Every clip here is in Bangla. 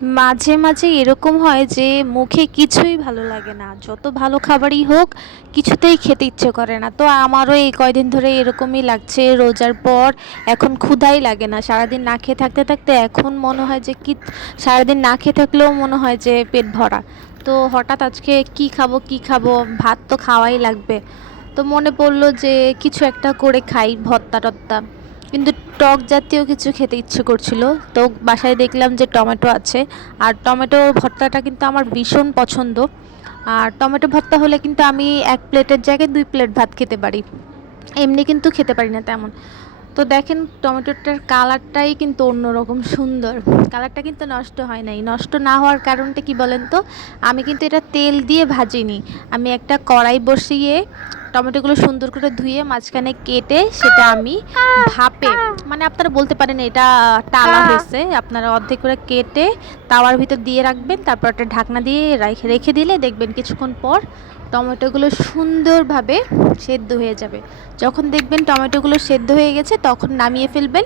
মাঝে মাঝে এরকম হয় যে মুখে কিছুই ভালো লাগে না, যত ভালো খাবারই হোক কিছুতেই খেতে ইচ্ছে করে না। তো আমারও এই কয়দিন ধরে এরকমই লাগছে, রোজার পর এখন ক্ষুধাই লাগে না। সারাদিন না খেয়ে থাকতে থাকতে এখন মনে হয় যে কি, সারাদিন না খেয়ে থাকলেও মনে হয় যে পেট ভরা। তো হঠাৎ আজকে কি খাবো কি খাবো, ভাত তো খাওয়াই লাগবে। তো মনে পড়লো যে কিছু একটা করে খাই, ভর্তা টর্তা। কিন্তু টক জাতীয় কিছু খেতে ইচ্ছে করছিল। তো বাসায় দেখলাম যে টমেটো আছে, আর টমেটো ভর্তাটা কিন্তু আমার ভীষণ পছন্দ। আর টমেটো ভর্তা হলে কিন্তু আমি এক প্লেটের জায়গায় 2 প্লেট ভাত খেতে পারি, এমনি কিন্তু খেতে পারি না তেমন। তো দেখেন টমেটোটার কালারটাই কিন্তু অন্যরকম সুন্দর। কালারটা কিন্তু নষ্ট হয় নাই। নষ্ট না হওয়ার কারণটা কি বলেন তো? আমি কিন্তু এটা তেল দিয়ে ভাজিনি। আমি একটা কড়াই বসিয়ে টমেটোগুলো সুন্দর করে ধুয়ে মাঝখানে কেটে সেটা আমি ভাপে, মানে আপনারা বলতে পারেন এটা টালা হয়েছে, আপনারা অর্ধেক করে কেটে তাওয়ার ভিতর দিয়ে রাখবেন, তারপর একটা ঢাকনা দিয়ে রেখে রেখে দিলে দেখবেন কিছুক্ষণ পর টমেটোগুলো সুন্দরভাবে সেদ্ধ হয়ে যাবে। যখন দেখবেন টমেটোগুলো সেদ্ধ হয়ে গেছে তখন নামিয়ে ফেলবেন।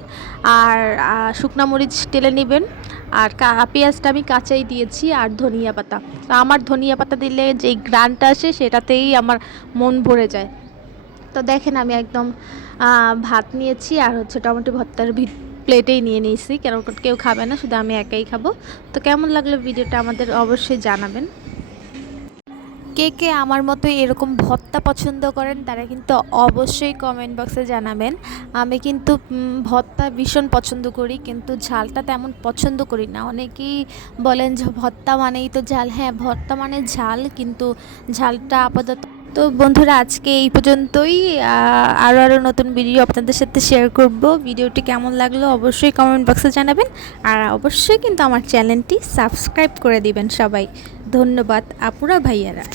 আর শুকনা মরিচ টেলে নেবেন। আর পেঁয়াজটা আমি কাঁচাই দিয়েছি, আর ধনিয়া পাতা। তো আমার ধনিয়া পাতা দিলে যেই গ্রানটা আসে সেটাতেই আমার মন ভরে যায়। তো দেখেন আমি একদম ভাত নিয়েছি, আর হচ্ছে টমেটো ভর্তার প্লেটেই নিয়ে নিয়েছি, কেন কেউ খাবে না, শুধু আমি একাই খাবো। তো কেমন লাগলো ভিডিওটা আমাদের অবশ্যই জানাবেন। কে কে আমার মতো এরকম ভর্তা পছন্দ করেন তারা কিন্তু অবশ্যই কমেন্ট বক্সে জানাবেন। আমি কিন্তু ভর্তা ভীষণ পছন্দ করি, কিন্তু ঝালটা তেমন পছন্দ করি না। অনেকেই বলেন যে ভর্তা মানেই তো ঝাল। হ্যাঁ, ভর্তা মানে ঝাল, কিন্তু ঝালটা আপাতত। তো বন্ধুরা, আজকে এই পর্যন্তই। আরও নতুন ভিডিও আপনাদের সাথে শেয়ার করব। ভিডিওটি কেমন লাগলো অবশ্যই কমেন্ট বক্সে জানাবেন। আর অবশ্যই কিন্তু আমার চ্যানেলটি সাবস্ক্রাইব করে দিবেন সবাই। ধন্যবাদ আপুরা ভাইয়ারা।